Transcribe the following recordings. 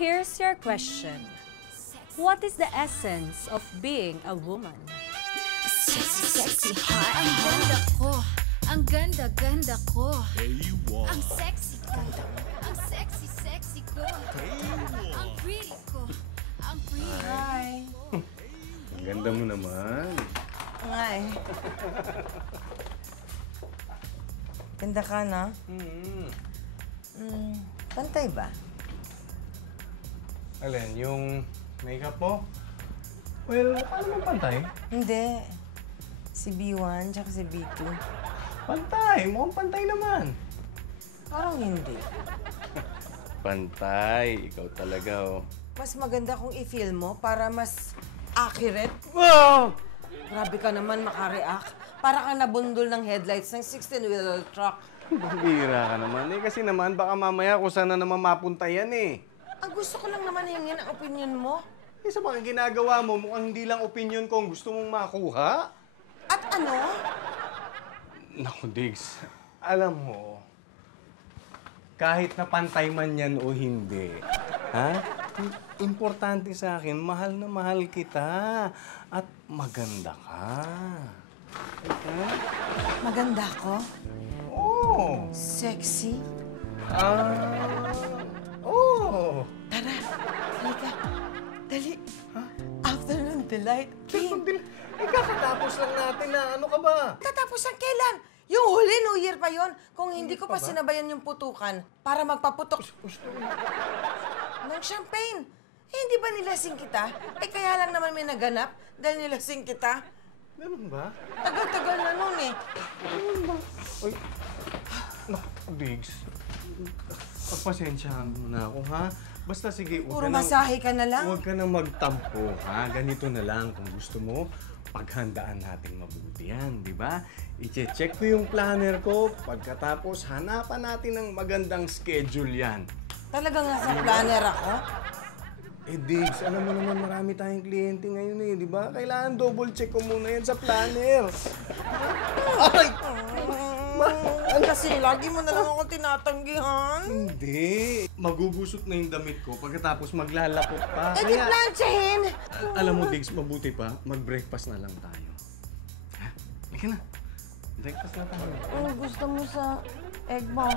Here's your question. What is the essence of being a woman? Sexy, sexy, hot. Ang ganda ko. Ang ganda-ganda ko. Ang sexy ko. Ang sexy, sexy ko. Ang pretty ko. Ang pretty. Hi. Ang ganda mo naman. Hi. Ganda ka, no? Pantay ba? Alin, yung makeup mo? Well, ano naman pantay? Hindi. Si B1 tsaka si B2. Pantay! Mukhang pantay naman. Parang hindi. Pantay. Ikaw talaga, oh. Mas maganda kung i-feel mo para mas accurate. Wow! Grabe ka naman makareact. Para kang nabundol ng headlights ng 16-wheeler truck. Bira ka naman. Eh, kasi naman, baka mamaya kung saan na naman mapunta yan, eh. Ang gusto ko lang naman hingin ang opinion mo. Eh, sa mga ginagawa mo, mukhang hindi lang opinion ko ang gusto mong makuha. At ano? Naku, Diggs. Alam mo, kahit na pantay man yan o hindi, ha? Importante sa akin, mahal na mahal kita. At maganda ka. Okay? Maganda ko? Oo. Sexy? Oo. Tara, halika. Dali. Afternoon delight. Kakatapos lang natin na. Ano ka ba? Tatapos ang kailan? Yung huli, New Year pa yon. Kung hindi ko pa pa ba? sinabayan yung putukan para magpaputok ng champagne. Eh, hindi ba nilasing kita? Eh, kaya lang naman may naganap dahil nilasing kita. Ganun ba? Tagal-tagal na nun eh. Uy. Naku, Diggs. Pagpasensyahan mo na ako, ha? Basta sige, Puro masahe ka na lang. Huwag ka nang magtampo, ha? Ganito na lang kung gusto mo. Paghandaan natin mabuti yan, di ba? I-check ko yung planner ko. Pagkatapos, hanapan natin ng magandang schedule yan. Talagang nasa planner ako? Eh, Diggs, alam mo naman marami tayong kliyente ngayon eh, di ba? Kailangan double check ko muna yan sa planner. Ay! Kasi lagi mo na lang ako tinatanggihan. Hindi. Magugusot na yung damit ko pagkatapos maglalapot pa. Eh, di planchahin! Alam mo, Diggs, mabuti pa, mag-breakfast na lang tayo. Ha? Halika na. Breakfast na tayo. Anong gusto mo sa egg mo?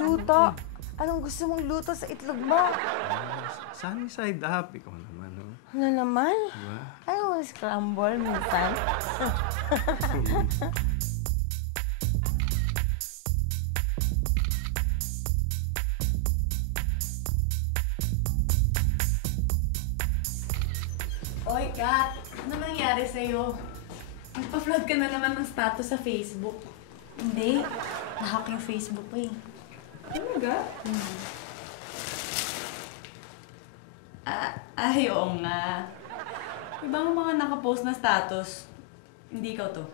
Luto. Anong gusto mong luto sa itlog mo? Sunny side up. Ikaw naman, no? Ano naman? Diba? Ayaw mo scramble minsan. Oy, Kat! Ano nangyari sa'yo? Nagpa-flood ka na naman ng status sa Facebook. Hindi. Nahack yung Facebook ko eh. Talaga? Ay, oo nga. Ibang mga nakapost na status. Hindi ikaw to.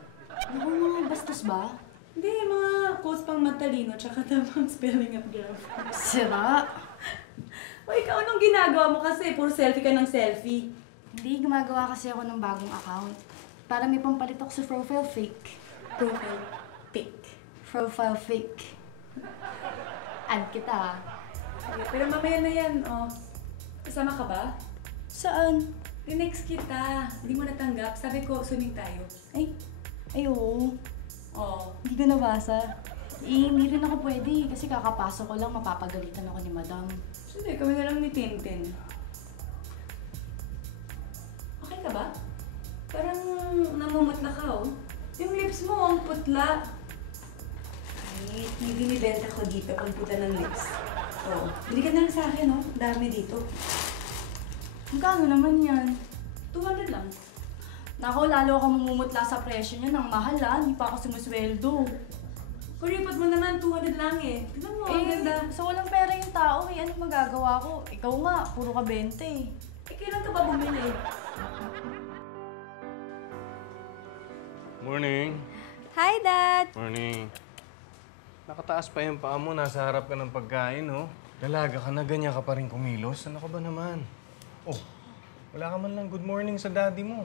Ano bang mga bastos ba? Hindi, mga quotes pang matalino tsaka tamang spelling at grammar. Sira. O ikaw, anong ginagawa mo kasi? Puro selfie ka ng selfie. Hindi, gumagawa kasi ako ng bagong account. Para may pampalit ako sa profile fake. Profile pic. Profile fake. Add kita ah. Sige, pero mamaya na yan, oh. Kasama ka ba? Saan? Rinex kita. Hindi mo natanggap. Sabi ko, swimming tayo. Ay oo. Oo. Hindi ko nabasa. Hindi rin ako pwede kasi kakapasok ko lang mapapagalitan ako ni Madam. Sige, kami na lang ni Tintin. Okay ka ba? Parang namumutla ka, oh. Yung lips mo, ang putla. Ay, may binibenta ko dito pag puta ng lips. Oo. Bili ka na lang sa akin, oh. Dami dito. Magkano naman yan? 200 lang. Nako, lalo ako mamumutla sa presyo niya ng mahal ah. Hindi pa ako sumusweldo. Kuripot mo naman, 200 lang eh. Tignan mo, ang ganda. So walang pera yung tao eh. Anong magagawa ko? Ikaw nga, puro ka 20 eh. Eh, kailan ka ba bumili? Morning. Hi, Dad! Morning. Nakataas pa yung paa mo. Nasa harap ka ng pagkain, no? Dalaga ka na, ganyan ka pa rin kumilos. Ano ka ba naman? Oh, wala ka man lang good morning sa daddy mo.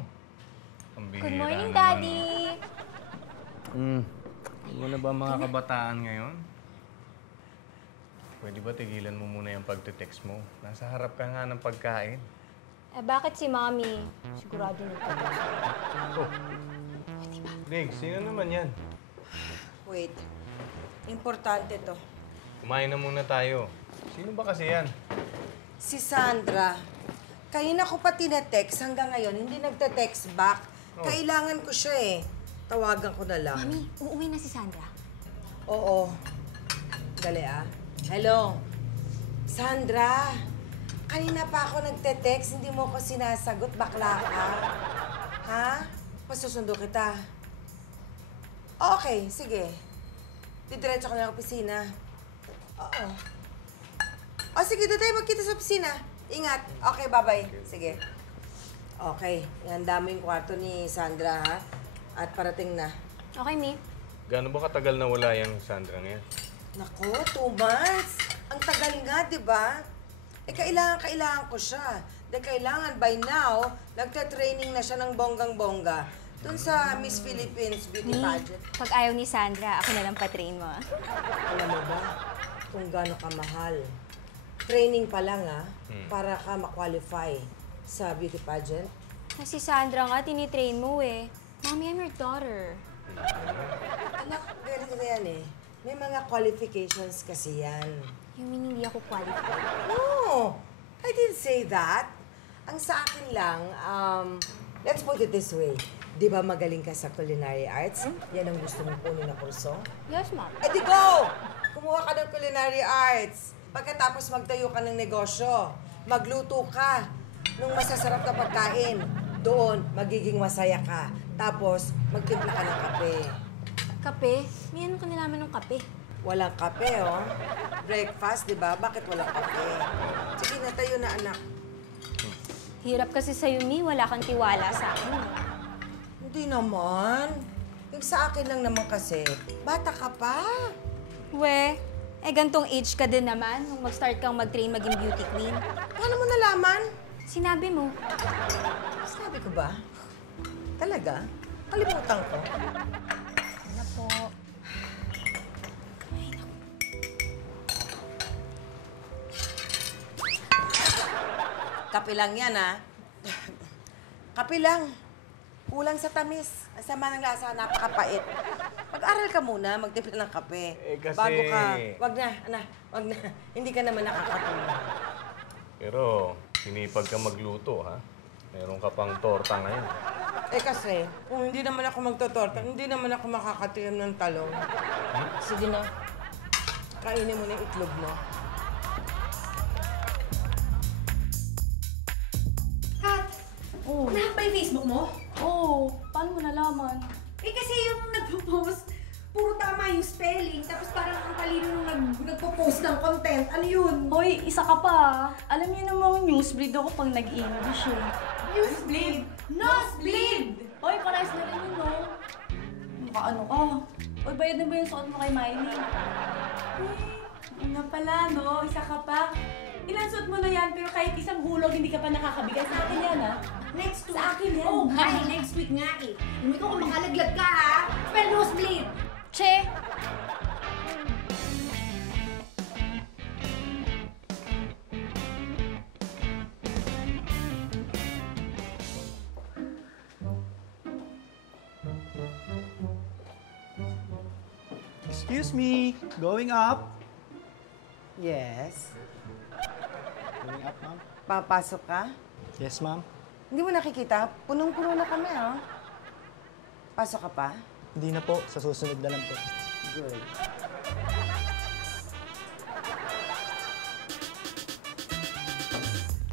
Ang bihira Good morning, naman. Daddy! Ano na ba mga kabataan ngayon? pwede ba tigilan mo muna yung pagte-text mo? Nasa harap ka nga ng pagkain. Eh, bakit si Mami? Sigurado nagtatext. Oh. Dig, sino naman yan? Wait. Importante to. Kumain na muna tayo. Sino ba kasi yan? Si Sandra. Kanina ko pa tinetext hanggang ngayon, hindi nagte-text back. Kailangan ko siya eh. Tawagan ko na lang. Mami, uuwi na si Sandra. Oo. Dali ah. Hello. Sandra. Kanina pa ako nagte-text, hindi mo ko sinasagot, bakla ka. Ha? Pasusundo kita. Okay, sige. Didiretso ko na ng opisina. Oo. O sige, doon tayo magkita sa opisina. Ingat. Okay, bye-bye. Sige. Okay. Ihanda mo yung kwarto ni Sandra, ha? At parating na. Okay, Mi. Gaano ba katagal na wala yung Sandra ngayon? Nako, 2 months. Ang tagal nga, di ba? Eh, kailangan ko siya. Dahil kailangan by now, nagte-training na siya ng bonggang-bongga. Doon sa Miss Philippines Beauty Mi, Pageant. pag ayaw ni Sandra, ako na lang patrain mo. Ah. Alam mo ba kung gaano ka mahal? Training pa lang, para ka ma-qualify sa beauty pageant. Si Sandra nga, tinitrain mo eh. Mommy, I'm your daughter. Anak, ganito na yan eh. May mga qualifications kasi yan. You mean hindi ako qualified? No, I didn't say that. Ang sa akin lang, let's put it this way. Di ba magaling ka sa culinary arts? Yan ang gusto mong kunin na kurso? Yes, Mom. Eh di go! Kumuha ka ng culinary arts. Pagkatapos magtayo ka ng negosyo. Magluto ka ng masasarap na pagkain. Doon, magiging masaya ka. Tapos, magtimpla ka ng kape. Kape? May ano ka nalaman ng kape? Walang kape, oh. Breakfast, di ba? Bakit walang kape? Sige na, tayo na, anak. Hirap kasi sa'yo, Mi. Wala kang tiwala sa akin. Hindi naman. Yung sa akin lang naman kasi, bata ka pa. We, gantong age ka din naman nung mag-start kang mag-train maging beauty queen. Paano mo nalaman? Sinabi mo. Sabi ko ba? Talaga? Kalimutan ko. Ano po? Kape lang yan, ha? Kape lang. Kulang sa tamis. Ang sama ng lasa, napakapait. Mag-aral ka muna, magtimpla ng kape. Eh, kasi- Bago ka... Wag na, anak. Wag na. Hindi ka naman nakakatulong. Pero, sinipag ka magluto, ha? Meron ka pang torta ngayon. Eh kasi, kung hindi naman ako magtotorta, hindi naman ako makakatikim ng talong. Sige na. Kainin mo na yung itlog mo. Kat, Oh, nahack ba yung Facebook mo? oh, paano mo nalaman? Eh kasi yung nagpo-post, puro tama yung spelling, tapos parang ang talino nung nagpo-post ng content. Ano yun? Hoy, isa ka pa. Alam niyo namang newsbreed ako pag nag-English eh. Newsbleed! Nosebleed! Hoy, pares na rin yun, no? Mukha ano ka? Hoy, bayad na ba yung suot mo kay Miley? Ano pala, no? Isa ka pa. Ilan suot mo na yan, pero kahit isang hulog hindi ka pa nakakabigay. Sa akin yan, ha? Next week. Sa akin yan. Oh, nga eh. Next week nga eh. Hindi ko kung makalaglag ka, ha? Spell nosebleed! Che! Excuse me, going up. Yes. Going up, ma'am. Papasok ka? Yes, ma'am. Hindi mo nakikita? Punong-puno na kami, ha? Pasok ka pa? Hindi na po, sa susunod na lang po. Good.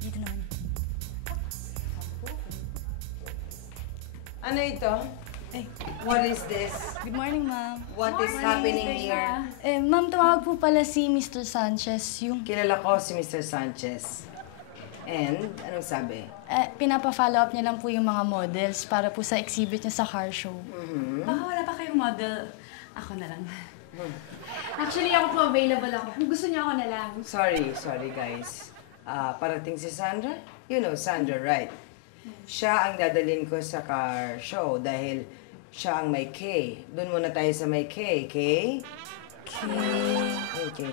Dito naman. Ano ito? Eh, What is this? good morning, ma'am. What is happening here? Ma'am, tumawag po pala si Mr. Sanchez, yung Kilala ko si Mr. Sanchez. And, anong sabi? pinapa-follow up niya lang po yung mga models para po sa exhibit niya sa car show. Baka wala pa kayong model. Ako na lang. Actually, ako po available ako. Kung gusto niyo ako na lang. Sorry guys. Parating si Sandra? You know Sandra, right? Siya ang dadalhin ko sa car show dahil siya ang may K. Doon muna tayo sa may K, K? Okay. Okay.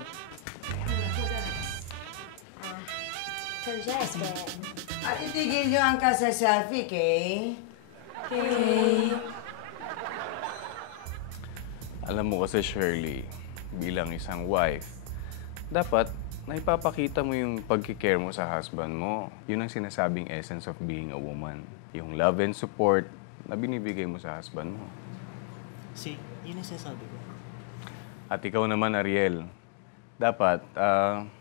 Francesca. At itigil niyo ang kasa-selfie, Kay. Kay. Alam mo kasi, Shirley, bilang isang wife, dapat naipapakita mo yung pagkikare mo sa husband mo. Yun ang sinasabing essence of being a woman. Yung love and support na binibigay mo sa husband mo. Yun ang sinasabi ko. At ikaw naman, Ariel, dapat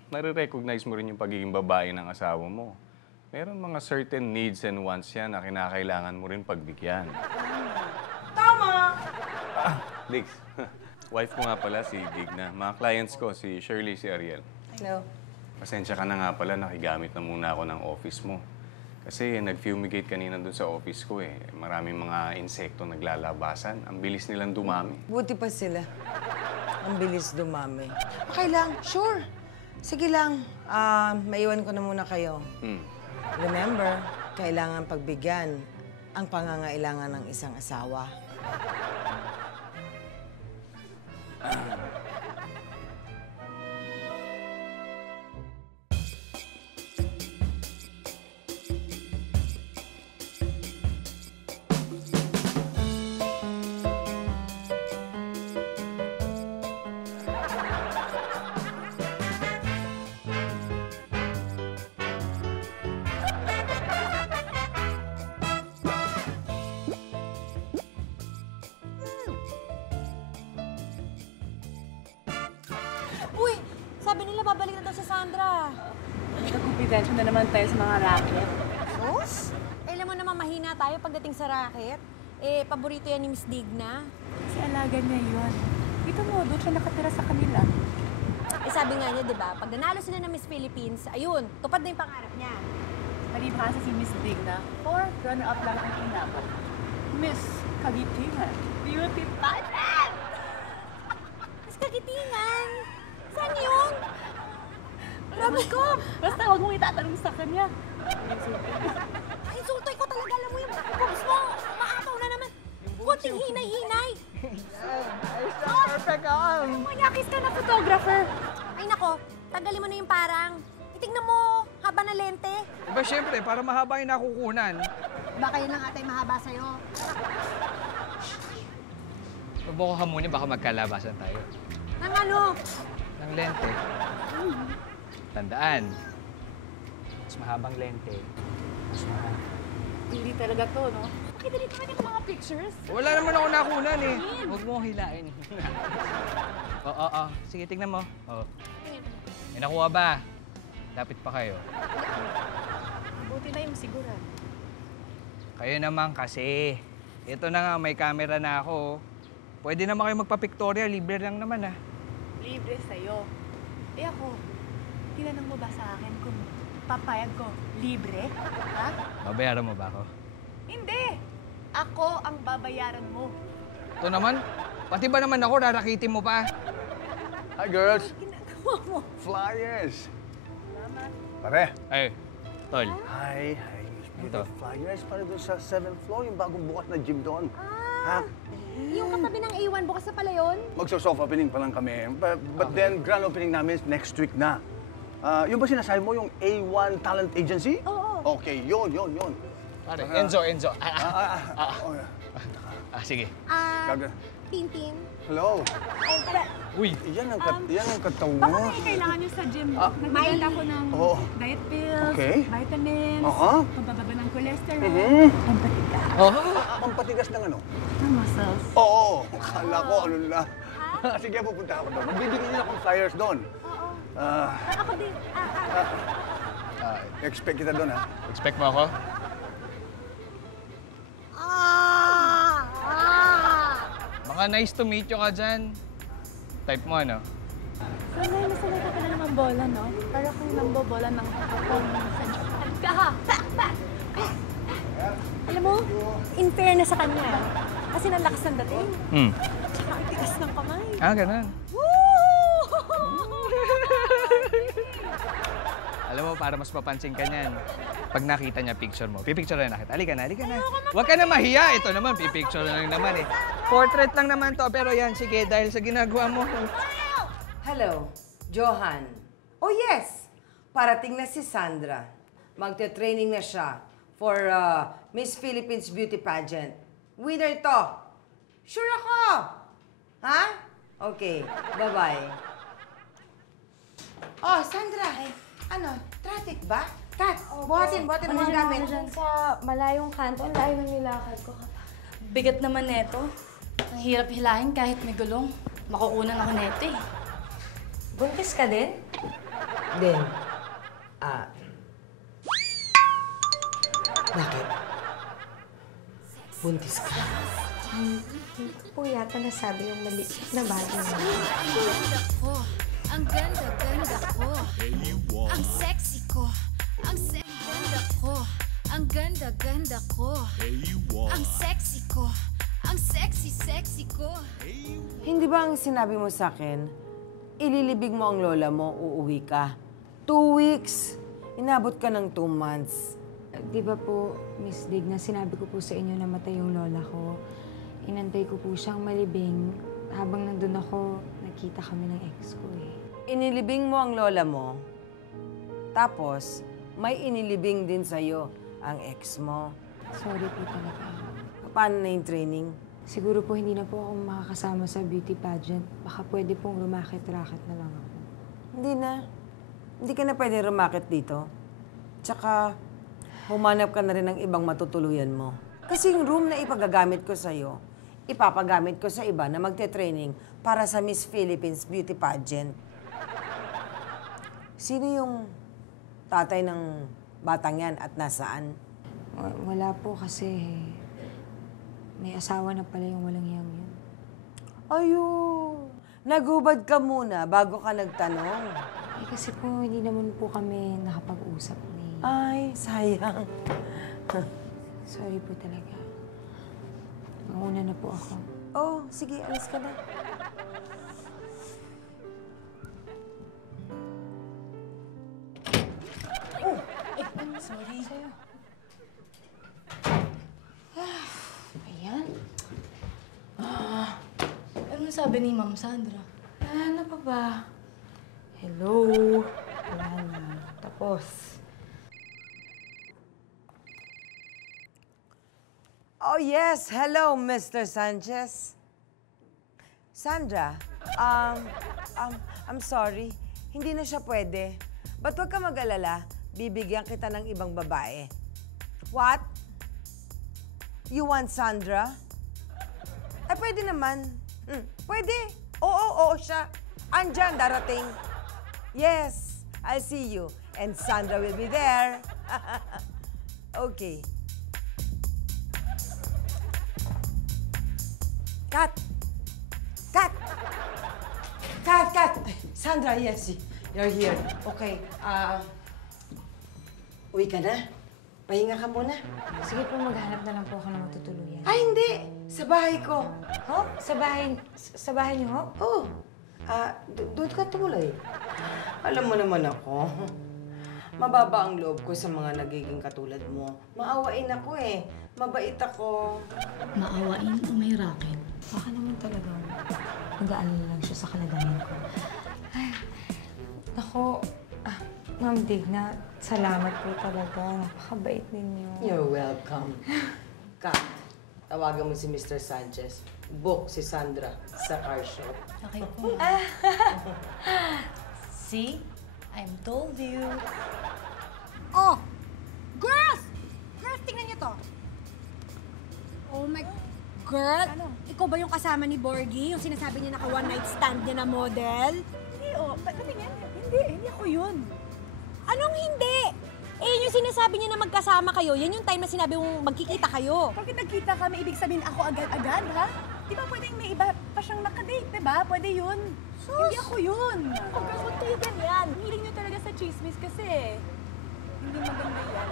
nare-recognize mo rin yung pagiging babae ng asawa mo. Meron mga certain needs and wants yan na kinakailangan mo rin pagbigyan. Tama! Diggs, wife ko nga pala si Digna. Mga clients ko, si Shirley, si Ariel. Hello. Pasensya ka na nga pala, nakigamit na muna ako ng office mo. Kasi nag-fumigate kanina dun sa office ko eh. Maraming mga insekto naglalabasan. Ang bilis nilang dumami. Buti pa sila. Ang bilis dumami. Okay lang, sure. Sige lang, maiwan ko na muna kayo. Remember, kailangan pagbigyan ang pangangailangan ng isang asawa. Uy! Sabi nila babalik na daw si Sandra. Nagkumpidensya na naman tayo sa mga racket. Sus? Alam mo naman mahina tayo pagdating sa racket. Eh, paborito yan ni Miss Digna. Kasi alaga niya yun. Dito mo, doon siya nakatira sa kanila. Eh, sabi nga niya, di ba, pag nanalo sila ng Miss Philippines, ayun, tupad na yung pangarap niya. Maliban kasi si Miss Digna, or runner-up lang ang inabot. Miss Kagitingan. Beauty pageant! Miss Kagitingan! Saan yun? Grabe ko! Basta huwag mong itatanong sa kanya. Ay, insultoy ko talaga. Alam mo yung boobs mo. Maataw na naman. Kunting hinay-hinay. Perfect arm! Manyakis ka na, photographer. Ay, nako. Tanggalin mo na yung parang. Itignan mo, haba na lente. Diba siyempre, para mahaba yung nakukunan. Baka yun lang atay mahaba sa'yo. Mabuko ka muna, baka magkalabasan tayo. Nang ano? Ng lente. Tandaan, mas mahabang lente, mas mahal. Hindi talaga to, no? Pakita dito naman yung mga pictures. Wala naman ako nakunan eh. Huwag mo hilain. Oo. Sige, tingnan mo. Oo. May nakuha ba? Lapit pa kayo. Buti na yung sigura. Kayo naman kasi. Ito na nga, may camera na ako. Pwede naman kayo magpa-pictorial. Libre lang naman ah. Libre sa'yo. Eh ako, tinanong mo ba sa akin kung papayag ko libre? Ha? Babayaran mo ba ako? Hindi! Ako ang babayaran mo. Ito naman, pati ba naman ako, rarakitin mo pa? Hi, girls. Ginagawa mo. Flyers. Pare. Ay, tol. Hi. Ito. Flyers para doon sa 7th floor, yung bagong bukas na gym doon. Ha? Yung katabi ng A1, bukas na pala yun? Magso-soft opening pa lang kami. But then, grand opening namin is next week na. Yung ba sinasabi mo, yung A1 Talent Agency? Oo. Okay, yun. Pare, Enzo. Sige. Gaga. Tintin. Hello. Uy! Yan ang katawan Baka mo. may kailangan nyo sa gym. Nagbibenta ako ng Oo. diet pills, Okay. vitamins, Aha. pampababa ng cholesterol, Mhm. pampatigas Ang patigas ng ano? ng muscles. Oo. Akala ko, ano na. Sige, pupunta ako doon. Magbibigay nila akong flyers doon. Ako din. Expect kita doon, ha? Expect mo ako? Mga nice to meet you ka dyan. Type mo, ano? Sanay ka pala naman bola, no? Para kung nambobola ng hapon sa Japan. Kaha! Alam mo, in fairness sa kanya, kasi nalakas ng dating. Tsaka ang tigas ng kamay. Ganun. Alam mo, para mas mapansin ka niyan, pag nakita niya picture mo, pipicture na nakita. Halika na. Huwag ka na mahiya. Ito naman, pipicture na lang naman eh. Portrait lang naman to, pero yan, sige, dahil sa ginagawa mo. Hello, Johan. Oh yes, parating na si Sandra. Magte-training na siya for Miss Philippines Beauty Pageant. Winner to! Sure ako! Ha? Okay, bye-bye. Oh, Sandra! Ano, traffic ba? Kat, buhatin mo ang gamit. Sa malayong kanto, ang layo ng nilakad ko. Bigat naman neto. Ang hirap hilahin kahit may gulong. Makukunan ako neto eh. Buntis ka din? Then, bakit? Buntis ka? Hindi po yata nasabi yung mali na bagay mo. Ganda ko. Ang ganda-ganda ko. Ang sexy ko. Ang ganda ko. Ang ganda-ganda ko. Ang sexy ko. Ang sexy ko. Hindi ba ang sinabi mo sa akin, ililibig mo ang lola mo, uuwi ka? 2 weeks. Inabot ka ng 2 months. Di ba po, Miss Digna, sinabi ko po sa inyo na matay yung lola ko. Inantay ko po siyang malibing. Habang nandun ako, nakita kami ng ex ko eh. Inilibing mo ang lola mo, tapos may inilibing din sa'yo ang ex mo. Sorry po talaga. Paano na yung training? Siguro po hindi na po ako makakasama sa beauty pageant. Baka pwede pong rumakit-raket na lang ako. Hindi na. Hindi ka na pwede rumakit dito. Tsaka, humanap ka na rin ng ibang matutuluyan mo. Kasi yung room na ipagagamit ko sa'yo, ipapagamit ko sa iba na magte-training para sa Miss Philippines Beauty Pageant. Sino yung tatay ng batang yan at nasaan? Wala po kasi may asawa na pala yung walang hiyang yun. Ayun! Naghubad ka muna bago ka nagtanong. Eh kasi po hindi naman po kami nakapag-usap ni... Ay, sayang. Sorry po talaga. Mauna na po ako. Oh, sige, alis ka na. Sorry. Sa'yo. Ayan. Ano sabi ni Ma'am Sandra? Ano pa ba? Hello? Wala na. Tapos. Oh, yes. Hello, Mr. Sanchez. Sandra, I'm sorry. Hindi na siya pwede. But huwag ka mag-alala. Bibigyan kita ng ibang babae. What? You want Sandra? Ay, pwede naman. Pwede. Oo siya. Andyan, darating. Yes, I'll see you. And Sandra will be there. Okay. Kat! Sandra, yes, you're here. Okay, uwi ka na? Pahinga ka muna. Sige po, maghanap na lang po ako ng matutuluyan. Ay, hindi! Sa bahay ko. Ho? Sa bahay niyo, ho? Oo. Doon ka tumuloy. Alam mo naman ako. Mababa ang loob ko sa mga nagiging katulad mo. Maawain ako eh. Mabait ako. Maawain o may racket? Baka naman talaga nag-aalala lang siya sa kalagayan ko. Ay, naku, Ma'am Digna, salamat po talaga. Napakabait ninyo. You're welcome. Kat, tawagan mo si Mr. Sanchez. Book si Sandra sa car shop. Okay po. See? I'm told you. Oh! Girls! Girls, tingnan niyo to. Oh my... Girl, ikaw ba yung kasama ni Borgie? Yung sinasabi niya naka one-night stand niya na model? Hindi, patingin. Hindi ako yun. Anong hindi? Eh, yung sinasabi niya na magkasama kayo, yan yung time na sinabi mong magkikita kayo. Pag nagkita kami, ibig sabihin ako agad-agad, ha? Di ba pwedeng may iba pa siyang nakadate, di ba? Pwede yun. Sus! Hindi ako yun. Huwag kayo ganyan. Hiling niyo talaga sa chismis kasi. Hindi maganda yan.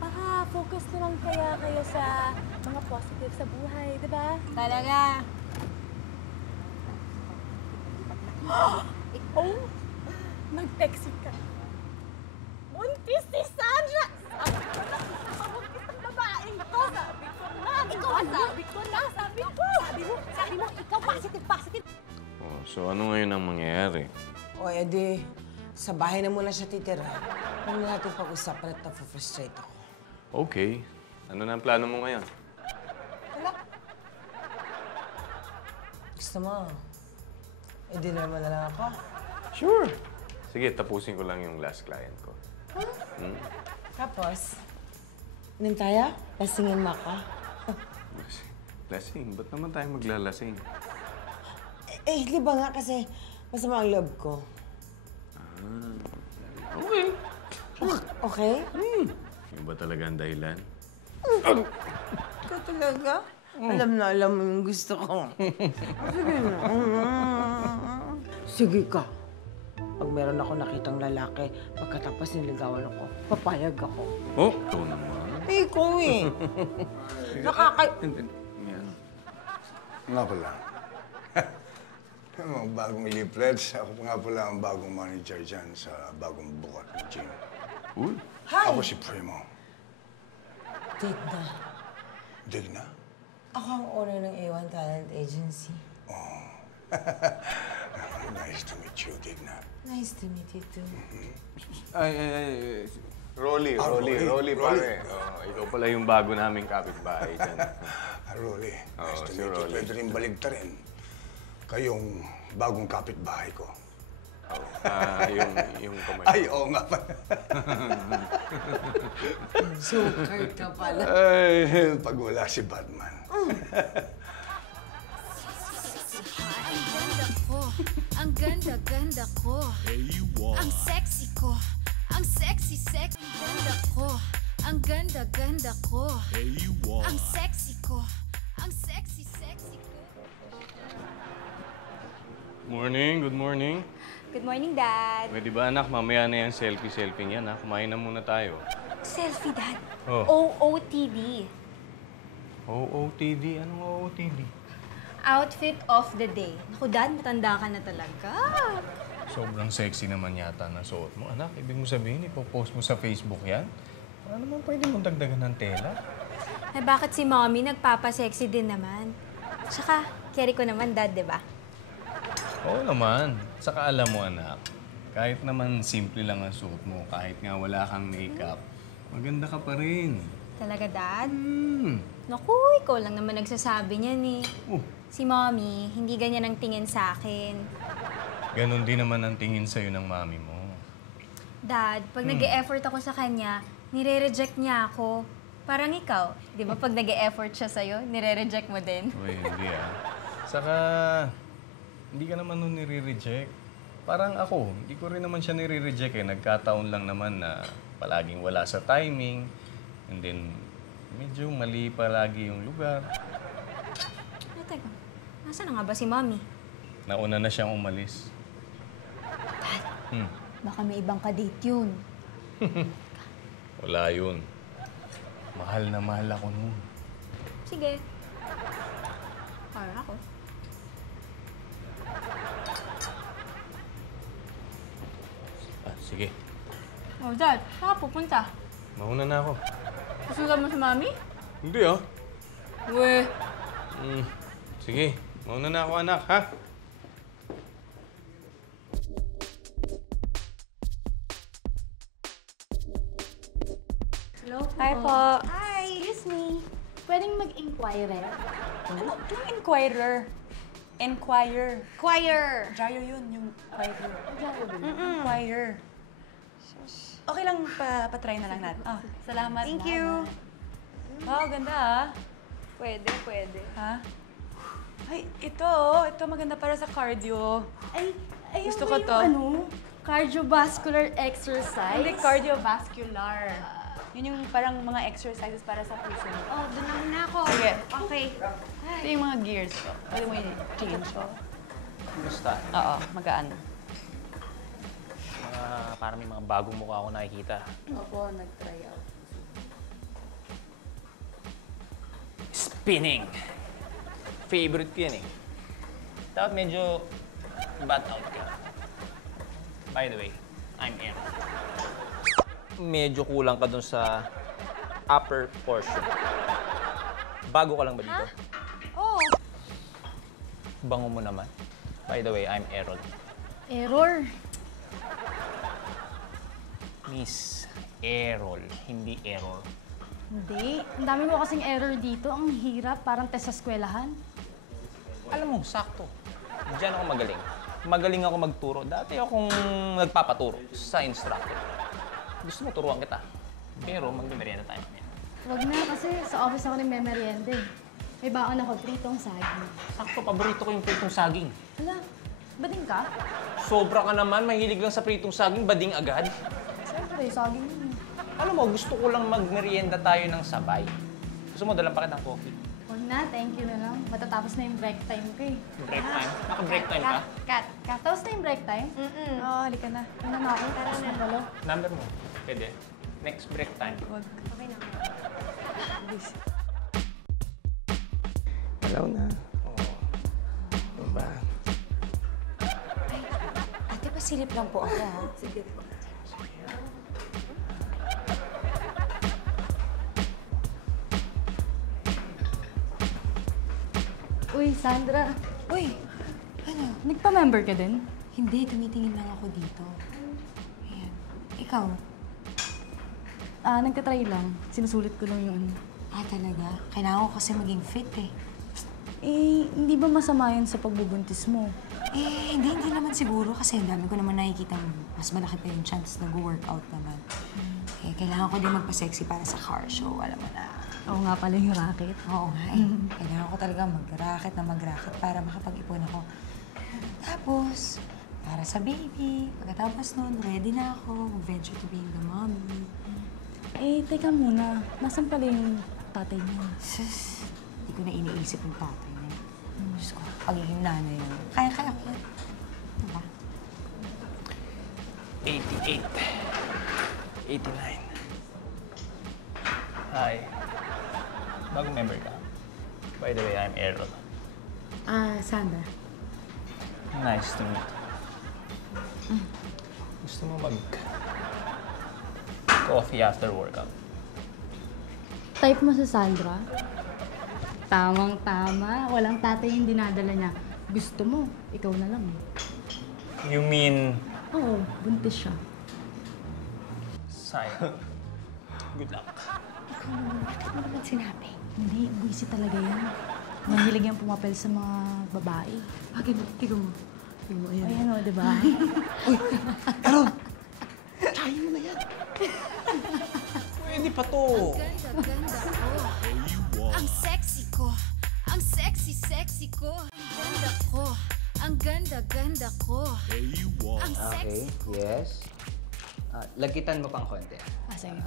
Baka focus na lang kayo sa mga positive sa buhay, di ba? Talaga. Ikaw, nag-texting ka. Buntis si Sandra! Buntis ang babaeng to! Sabi ko na! Sabi mo, ikaw positive. Oh, so ano ngayon ang mangyayari? O, edi, Sa bahay na muna siya titira. Huwag na natin pag-usapan at na-frustrate ako. Okay. Ano na ang plano mo ngayon? Wala. Gusto mo, dinner mo na lang ako? Sure. Sige, tapusin ko lang yung last client ko. Tapos, inom tayo? Lasingin mo ako? Lasing? Ba't naman tayo maglalasing? Di ba nga kasi masama ang loob ko. Okay. Okay? Yung ba talaga ang dahilan? Ikaw talaga? Alam na alam mo yung gusto ko. Sige na. Sige ka. Pag meron ako nakitang lalaki, pagkatapos niligawan ako, papayag ako. Oh, ito naman. Ikaw eh. Yan. Nga pala. Mga bagong leaflets. Ako nga pala ang bagong manager dyan sa bagong bukat na gym. Uy. Hi! Ako si Primo. Digna. Digna? Ako ang owner ng A1 Talent Agency. Nice to meet you, Digna. Nice to meet you too. Rolly, pare. Ikaw pala yung bago naming kapitbahay dyan. Rolly, nice to si meet you. Rolly. Pwede rin baligtarin. Kayong bagong kapitbahay ko. Yung kamay. Ay, oo nga pala. Joker ka pala. Ay, pag wala si Batman. Ang ganda ko. Ang sexy ko. Ang sexy. Ang ganda ko. Ang ganda ko. Ang sexy ko. Ang sexy ko. Morning, good morning. Good morning, Dad. Pwede ba anak, mamaya na yan selfie yan ha? Kumain na muna tayo. Selfie, Dad. Oh. OOTD. OOTD? Anong OOTD? Outfit of the day. Naku, Dad, matanda ka na talaga. Sobrang sexy naman yata na suot mo. Anak, ibig mo sabihin, ipopost mo sa Facebook yan? Ano naman pwede mong dagdagan ng tela? Eh, bakit si Mommy nagpapasexy din naman? Tsaka, carry ko naman, Dad, di ba? Oo naman. Saka alam mo, anak, kahit naman simple lang ang suot mo, kahit nga wala kang makeup, maganda ka pa rin. Talaga, Dad? Hmm. Naku, ikaw lang naman nagsasabi niyan eh. Si Mommy, hindi ganyan ang tingin sa akin. Ganon din naman ang tingin sa'yo ng mami mo. Dad, pag nag-e-effort ako sa kanya, nire-reject niya ako. Parang ikaw, di ba pag nag-e-effort siya sa'yo, nire-reject mo din? Uy, hindi ah. Saka, hindi ka naman nun nire-reject. Parang ako, hindi ko rin naman siya nire-reject eh. Nagkataon lang naman na palaging wala sa timing. And then, medyo mali palagi yung lugar. Teka, nasaan na nga ba si Mommy? Nauna na siyang umalis. Dad, baka may ibang ka-date yun. Wala yun. Mahal na mahal ako nun. Sige. Para ako. Sige. Oh, Dad, saan ka pupunta? Mauna na ako. Susunod mo si Mommy? Hindi ah. Weh. Sige, mauna na ako anak, ha? Hello po. Hi po. Hi. Excuse me. Pwedeng mag-inquire? Ano? Yung inquirer. Enquire. Choir. Dryer yun, yung inquirer. Inquire. Okay lang, pa-try na lang natin. Oh, salamat. Thank you. Wow, ganda ah. Pwede. Ha? Ay, ito maganda para sa cardio. Ay, Gusto ba ko to. Cardiovascular exercise? Hindi, cardiovascular. Yun yung parang mga exercises para sa puso mo. Oh, doon na muna ako. Sige. Okay. Ito yung mga gears ko. Pwede mo i-change ko. Kumusta? Oo, magaan. Parang may mga bagong mukha ako nakikita. Opo, nag-try out. Spinning. Favorite ko yan eh. Dapat medyo bat out ka. By the way, I'm in. Medyo kulang ka dun sa upper portion. Bago ka lang ba dito? Oo. Bango mo naman. By the way, I'm Errol. Error. Miss Errol, hindi error. Hindi. Ang dami mo kasing error dito. Ang hirap. Parang test sa eskwelahan. Alam mo, sakto. Diyan ako magaling. Magaling ako magturo. Dati akong nagpapaturo sa instructor. Gusto mo turuan kita. Pero magme-merienda tayo. Huwag na kasi sa office ako nagme-merienda eh. May baon ako, pritong saging. Sakto, paborito ko yung pritong saging. Hala, bading ka? Sobra ka naman, mahilig lang sa pritong saging, bading agad. Siyempre, saging yun. Alam mo, gusto ko lang mag-merienda tayo ng sabay. Gusto mo, dalang pa kitang coffee. Huwag na, thank you na lang. Matatapos na yung break time ko eh. Break time? Naka-break time ka? Kat. Tapos na yung break time? Oo, halika na. Ano na ako? Tara na. Number mo. Pwede. Next break time. Huwag. Okay na. Hello na. Oo. Diba? Ate, pasilip lang po ako, ha? Sige po. Uy, Sandra. Uy, ano? Nagpa-member ka din? Hindi, tumitingin lang ako dito. Ayan. Ikaw? Nagtatry lang. Sinusulit ko lang yun. Talaga? Kailangan ko kasi maging fit eh. Hindi ba masama yun sa pagbubuntis mo? Hindi naman siguro kasi ang dami ko naman nakikita mas malaki pa yung chance na go-workout naman. Kailangan ko din magpa-sexy para sa car show, alam mo na. Oo nga pala yung racket. Oo nga eh. Kailangan ko talaga mag-racket para makapag-ipon ako. Tapos, para sa baby, pagkatapos nun, ready na ako, mag-venture to being the mommy. Teka muna. Nasaan pala yung tatay mo? Sus, hindi ko na iniisip yung tatay niya. Diyos ko, pagiging nanay yun. Kaya ko yun. Diba? 88. 89. Hi. Bagong member ka. By the way, I'm Errol. Sandra. Nice to meet you. Gusto mo coffee after workout? Type mo sa Sandra? Tamang-tama. Walang tatay yung dinadala niya. Gusto mo, ikaw na lang. You mean... Oo, buntis siya. Sayang. Good luck. Bakit mo naman sinabi? Hindi, buwisi talaga yan. Mahilig yung pumapel sa mga babae. Tigo mo. Ayan o, di ba? Uy! Errol! Tsahin mo na yan! Pwede pa to. Ganda-ganda ko. Ang sexy ko. Ang sexy ko. Ang ganda ko. Ang ganda-ganda ko. Ang sexy ko. Yes. Lagitan mo pang konti. Sige.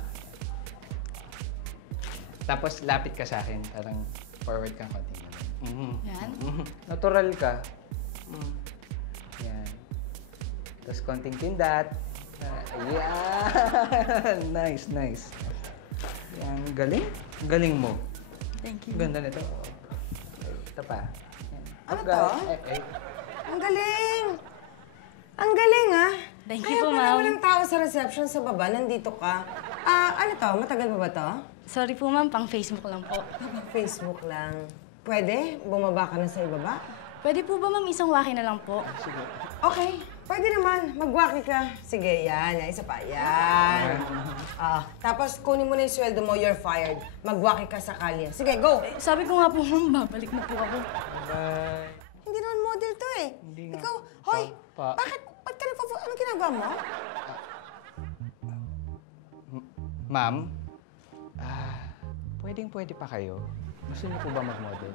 Tapos lapit ka sa akin. Parang forward kang konti. Yan. Natural ka. Yan. Tapos konting kindat. Yan! Nice. Yan. Galing. Galing mo. Thank you. Ganda nito. Ito pa. Yan. Ano to? Ang galing! Ang galing, ah! Thank you po, ma'am. Kaya walang tao sa reception sa baba, nandito ka. Ano to? Matagal pa ba to? Sorry po, ma'am. Pang Facebook lang po. Facebook lang. Pwede? Bumaba ka na sa ibaba? Pwede po ba, ma'am, isang waki na lang po? Sige. Okay. Pwede naman. Magwaki ka. Sige, yan. Isa pa. Yan. Tapos kunin mo na yung sweldo mo, you're fired. Magwaki ka sa kalye. Sige, go! Sabi ko nga po, ma'am, babalik na po ako. Bye. Hindi naman model to eh. Hindi nga. Ikaw, hoy, Pa. bakit? Ba't ka nagpo... Anong ginagawa mo? Ma'am, pwede pa kayo. Gusto niyo po ba mag-model?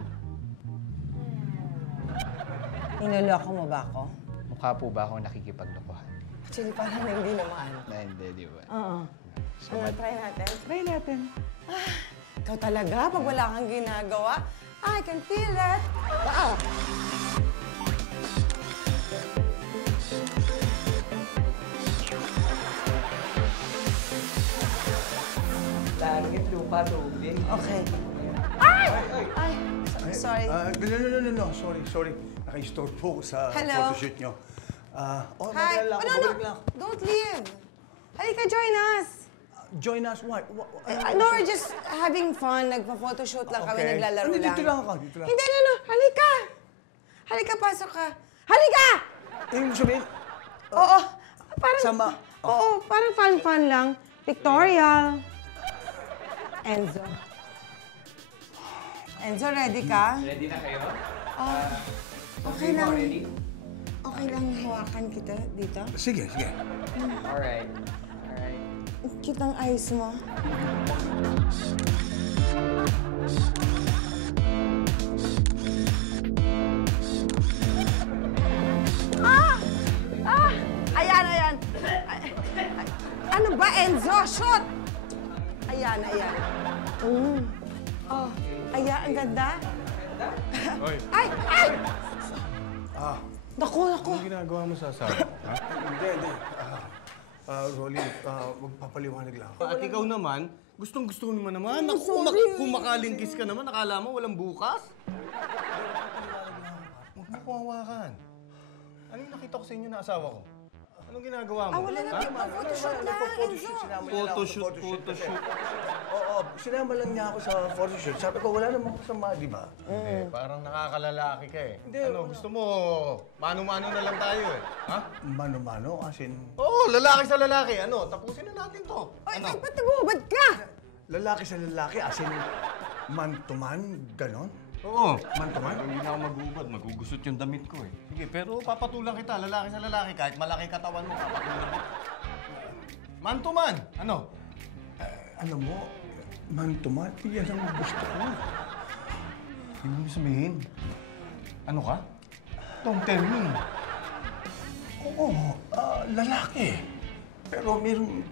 Niloloko mo ba ako? Mukha po ba akong nakikipaglokohan? Actually, parang hindi naman. Hindi, di ba? Oo. So, Try natin. try natin. Ikaw talaga, pag wala kang ginagawa, I can feel it. Wow! Langit, lupa, tubig. Okay. Ay! Sorry. No. Sorry. Naka-store po sa Hello. photoshoot nyo. Hi! Madala ako, babalik lang. Don't leave. Halika, join us. Join us, what? No, we're just having fun. Nagpa-photoshoot lang kami, Okay. naglalaro lang. Dito lang ako, dito lang. Hindi, no. Halika. Halika, pasok ka. Halika! Yung sabihin, Oo. Parang... sama. Oo, parang fun-fun lang. Pictorial. Enzo. Enzo, ready ka? Ready na kayo? Okay lang. Okay lang hawakan kita dito? Sige, sige. Alright. Alright. Ang cute ang eyes mo. Ayan, ayan. Ano ba, Enzo? Shoot! Ayan, ayan. Oh, ayan, ang ganda. Oy, Ay, ay! Ah, Naku, naku. anong ginagawa mo sa asawa? Ha? hindi. Rolly, magpapaliwanag lang ako. At ikaw naman, gustong-gusto mo naman. Naku, kung makalingkis ka naman, akala mo walang bukas? Huwag mo kumawakan. Anong nakita ko sa inyo na asawa ko? Anong ginagawa mo? Wala na, photoshoot lang, Enzo. Photoshoot. Oo, sinama lang niya ako sa photoshoot. Sabi ko, wala namang kasama, di ba? Hindi, parang nakakalalaki ka eh. Ano, gusto mo, mano-mano na lang tayo eh. Ha? Mano-mano, as in... Oo, lalaki sa lalaki. Ano, tapusin na natin to. Ay, Ano? ba't nagubad ka? Lalaki sa lalaki, as in... Man-to-man, ganon? Oo. Man-to-man? Hindi na ako mag-uubad, magugusot yung damit ko eh. Sige, pero papatulang kita, lalaki sa lalaki, kahit malaki katawan mo, papatulang kita. Man to man! Ano? Ano mo, man-to-man, yan ang gusto ko. Ibig mo sabihin, ano ka? Don't tell me. Oo, lalaki. Pero mayroong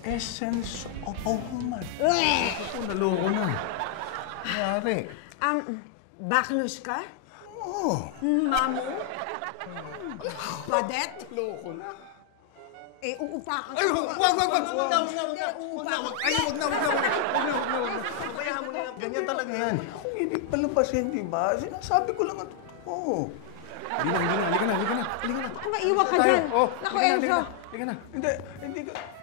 essence of a woman. Ako, naloko na. Nangyari. Backless ka? Oo. Mamo? Padet? Loko na. Eh, uupakan ka. Ay, wag na. Pabayaan mo na yan. Ganyan talaga yan. Kung hindi palabasin, di ba? Sinasabi ko lang ang totoo. Halika na. Ako, maiwan ka dyan. Naku, Enzo. Halika na.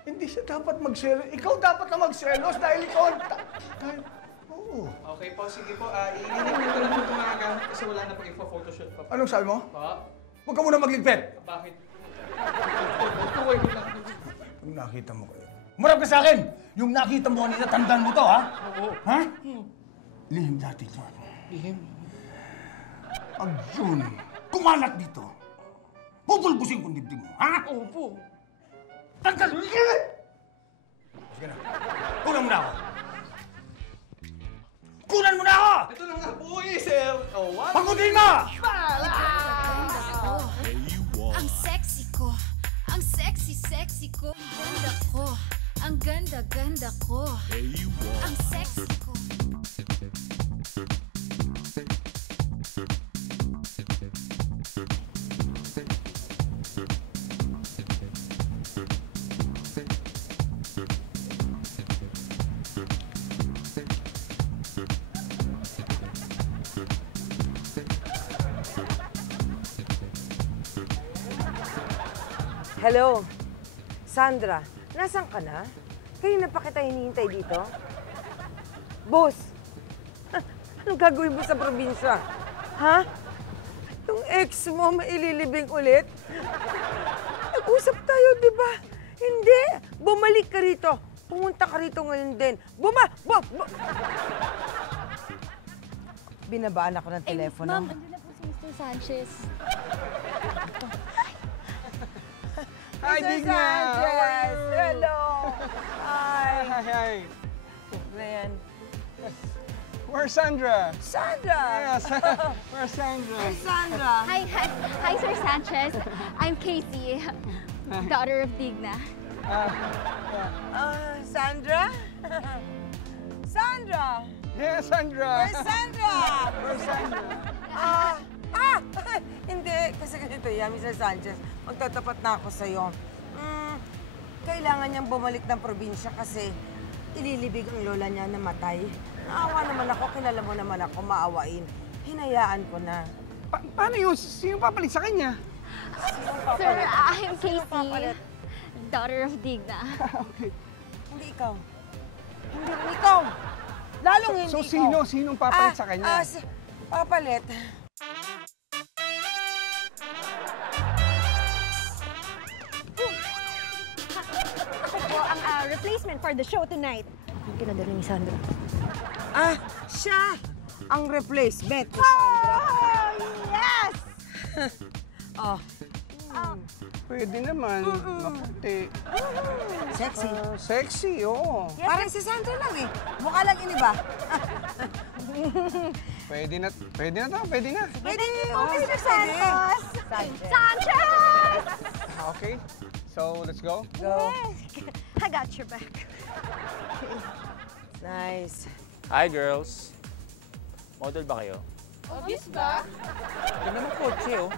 Hindi siya dapat magselos. Ikaw dapat na magselos dahil ikaw ang... Oo. Okay po, sige po. Ililigpit ko lang po tumaga kasi wala na pong ipo-photoshoot pa. Anong sabi mo? Pa? Huwag ka muna magligpit. Bakit? Yung nakita mo kayo. Marap ka sa akin! Yung nakita mo kanina, tandaan mo to, ha? Oo. Ha? Lihim dati ito. Lihim? Pag yun, kumalat dito, pupulbusin kong dibdib mo, ha? Opo. Tanggal! Sige na. Kunan mo na ako. Kunan mo na ako! Ito na nga po eh, sir. Oh, what? Pagkutin mo! Ang sexy ko. Ang sexy ko. Ang ganda ko. Ang sexy ko. Hello? Sandra, nasan ka na? Kanina pa kita hinihintay dito? Boss, anong gagawin mo sa probinsya? Ha? Yung ex mo maililibing ulit? Nag-usap tayo, di ba? Hindi! Bumalik ka rito. Pumunta ka rito ngayon din. Binabaan ako ng telepono. Ma'am, andun na po si Mr. Sanchez. Hi, Mr. Digna! Sanchez! Hello! Hi! Hi. Ayan. Where's Sandra? Sandra! Yes. Where's Sandra? Sandra! Hi, Sir Sanchez. I'm Casey, daughter of Digna. Sandra? Sandra! Yeah, Sandra. Where's Sandra? Where's Sandra? Hindi, kasi ganito yan, Mr. Sanchez. Magtatapat na ako sa'yo. Kailangan niyang bumalik ng probinsya kasi ililibig ang lola niya na matay. Naawa naman ako, kilala mo naman ako, maawain. Hinayaan ko na. Paano yun? Sino papalit sa kanya? Sir, I'm Casey, daughter of Digna. Okay. Hindi ikaw. Hindi rin ikaw. Lalong hindi So, ikaw. sinong papalit sa kanya? Papalit. replacement for the show tonight. Ang pinadala ni Sandra. Ah, siya! Ang replacement ni Sandra. Oh, yes! Oh. Pwede naman. Maputi. Sexy. Sexy, oo. Parang si Sandra lang eh. Mukha lang iniba. Pwede na to, pwede na. Pwede Mr. Santos! Sanchez! Okay, so let's go. Go. I got your back. Nice. Hi, girls. Model ba kayo? Obvious ba? Ganda ng kotse, oh.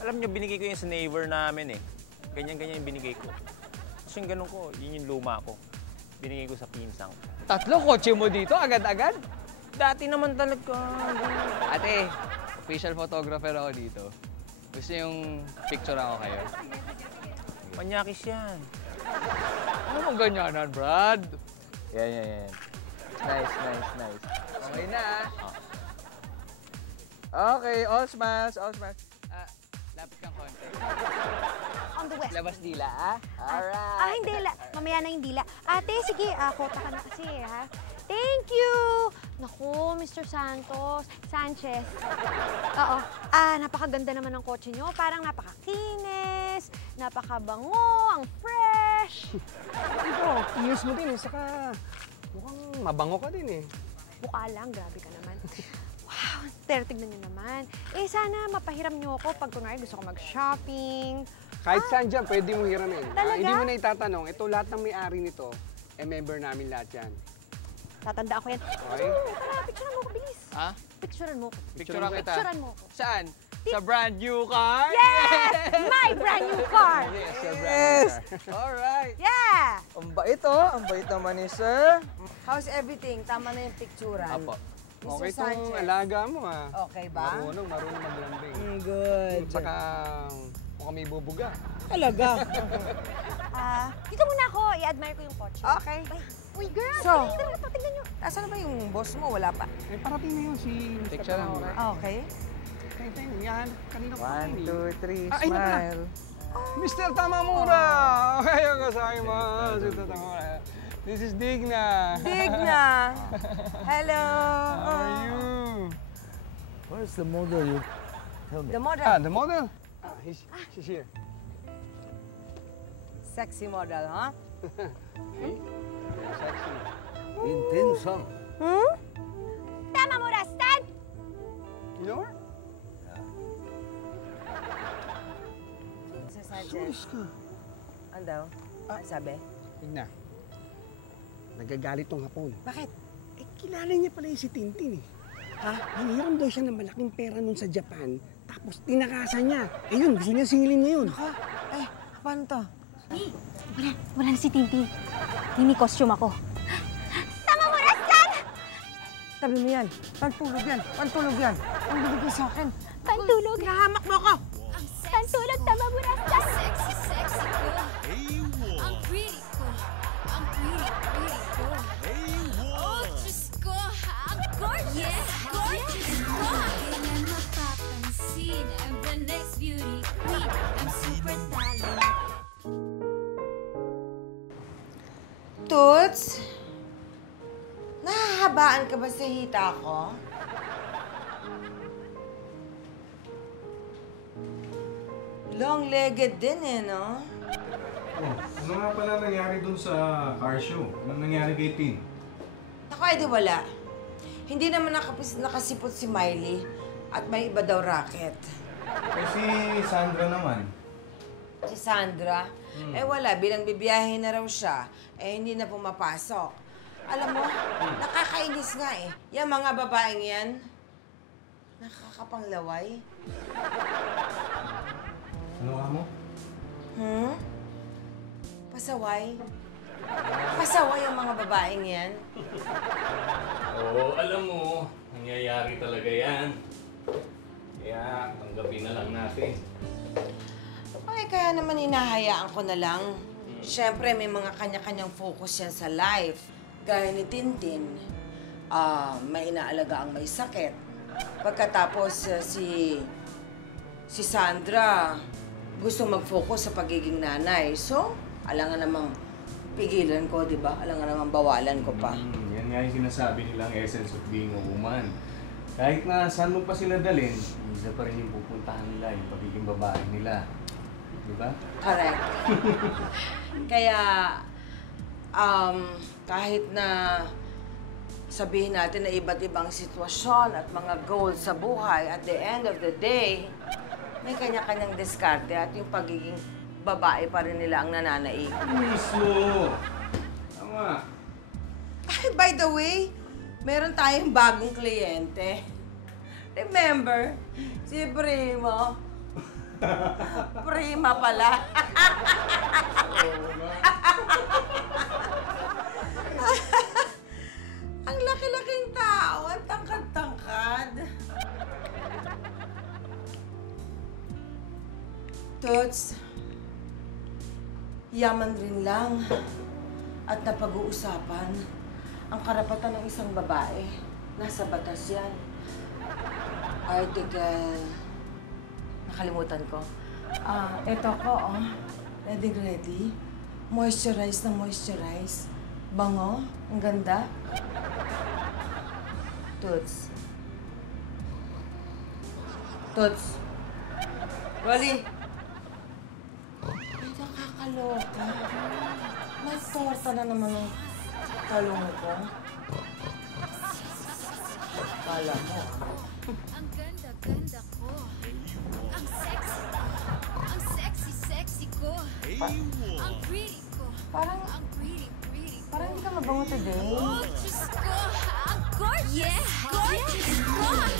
Alam niyo, binigay ko yung sa neighbor namin, eh. Ganyan-ganyan yung binigay ko. Tapos yung ganun ko, yun yung luma ko. Binigay ko sa pinsang. 3 kotse mo dito, agad-agad? Dati naman talaga. Ate, official photographer ako dito. Gusto yung picture ako kayo? Manyakis yan. Ano mong ganyanan, Brad? Yan. Nice. Okay na, Okay, all smiles. Lapit kang konti. On the west. Labas dila, Alright. Hindi. Mamaya na yung dila. Ate, sige, kota ka na kasi, ha? Thank you! Naku, Mr. Sanchez. Oo. Napakaganda naman ng kotse nyo. Parang napakakinis, napakabango, ang fresh. Ito, years mo din eh. Saka mukhang mabango ka din eh. Mukha lang, grabe ka naman. Wow, pero tignan nyo naman. Sana mapahiram nyo ako pag kunwari gusto ko mag-shopping. Kahit saan dyan, pwede mo hiramin. Talaga? Hindi mo na itatanong. Ito, lahat ng may-ari nito, member namin lahat yan. Tatandaan ko yan. Okay? Tara, picturean mo ko, bilis. Ha? Picturean mo ko. Picturean kita. Picturean mo ko. Saan? Sa brand new car? Yes! My brand new car! Yes, sa brand new car. Alright. Yeah! Ang bait, Ang bait naman ni sir. How's everything? Tama na yung picturean. Apo. Mr. Okay itong Sanchez. alaga mo Okay ba? Marunong maglambing. Good. Saka mukhang may bubuga. Talaga? Dito muna ako. I-admire ko yung kotse. Okay. Uy, girl! So, tignan nyo. Nasaan na ba yung boss mo? Wala pa. Eh, parating na yun si Mr. Picture lang Tamura. Okay. Teng, yan. Kanina ko 1, 2, 3, ayun na pala. smile. Mr. Tamamura! Ayaw ka sa akin, Mr. Tamamura. This is Digna. Digna! Hello! How are you? Where's the model you tell me? The model. The model? She's here. Sexy model, huh? See? Sexy. Intensa. Tamamura, stand! You know her? Mr. Sanchez. Ano daw? Ano sabi? Digna. Nagagalit tong hapon. Bakit? Eh, kilala niya pala yung si Tintin eh. Ha? Hiniram daw siya ng malaking pera nun sa Japan, tapos tinakasan niya. Eh yun, gusto niya singilin niya yun. Paano to? Wala na si Tintin. Hindi costume ako. Tamamura, stand! Tabi mo yan. Pantulog yan. Pantulog yan. Ang binigay sa akin. Pantulog. Nahamak mo ako. Pantulog, Tamamura, stand! Sexy ko. Ang pretty ko. Ang pretty ko. Oh, Diyos ko. Ang gorgeous. Gorgeous ko. Kailan mapapansin. I'm the next beauty queen. I'm super talented. Toots? Nahahabaan ka ba sa hita ko? Long-legged din eh, no? Ano nga pala nangyari dun sa car show? Anong nangyari kay Tin? Ako, di wala. Hindi naman nakasipot si Miley at may iba daw racket. Eh si Sandra naman. Si Sandra? Eh wala, bilang bibiyahe na raw siya, eh hindi na pumapasok. Alam mo, nakakainis nga eh. Yung mga babaeng yan, nakakapanglaway. Ano ka mo? Pasaway? Pasaway ang mga babaeng yan? Oo, alam mo, nangyayari talaga yan. Kaya, tanggapin na lang natin. Okay, kaya naman hinahayaan ko na lang. Siyempre, may mga kanya-kanyang focus yan sa life. Gaya ni Tintin, may inaalaga ang may sakit. Pagkatapos, si Sandra gusto mag-focus sa pagiging nanay. So, alangan namang pigilan ko, di ba? Alam nga naman, bawalan ko pa. Yan nga yung sinasabi nilang essence of being a woman. Kahit na saan mo pa sila dalhin, isa pa rin yung pupuntahan nila, yung pagiging babae nila. Di ba? Correct. Kaya, kahit na sabihin natin na iba't ibang sitwasyon at mga goals sa buhay, at the end of the day, may kanya-kanyang diskarte at yung pagiging babae pa rin nila ang nananaig. Mismo! Tama. Ay, by the way, meron tayong bagong kliyente. Remember? Si Primo. Prima pala. Ang laki-laking tao at tangkad-tangkad. Toots, yaman rin lang at napag-uusapan ang karapatan ng isang babae. Nasa batas yan. Article... Nakalimutan ko. Eto ko, oh. Ready. Moisturize na moisturize. Bango. Ang ganda. Toots. Rolly. Ay, nakakaloka. May torta na naman ang talong ko. Kala mo. Ang ganda-ganda ko. Ang sexy ko. Ang pretty ko. Ang pretty ko. Parang hindi ka mabango today. Oh, Diyos ko. Ang gorgeous. Gorgeous ko.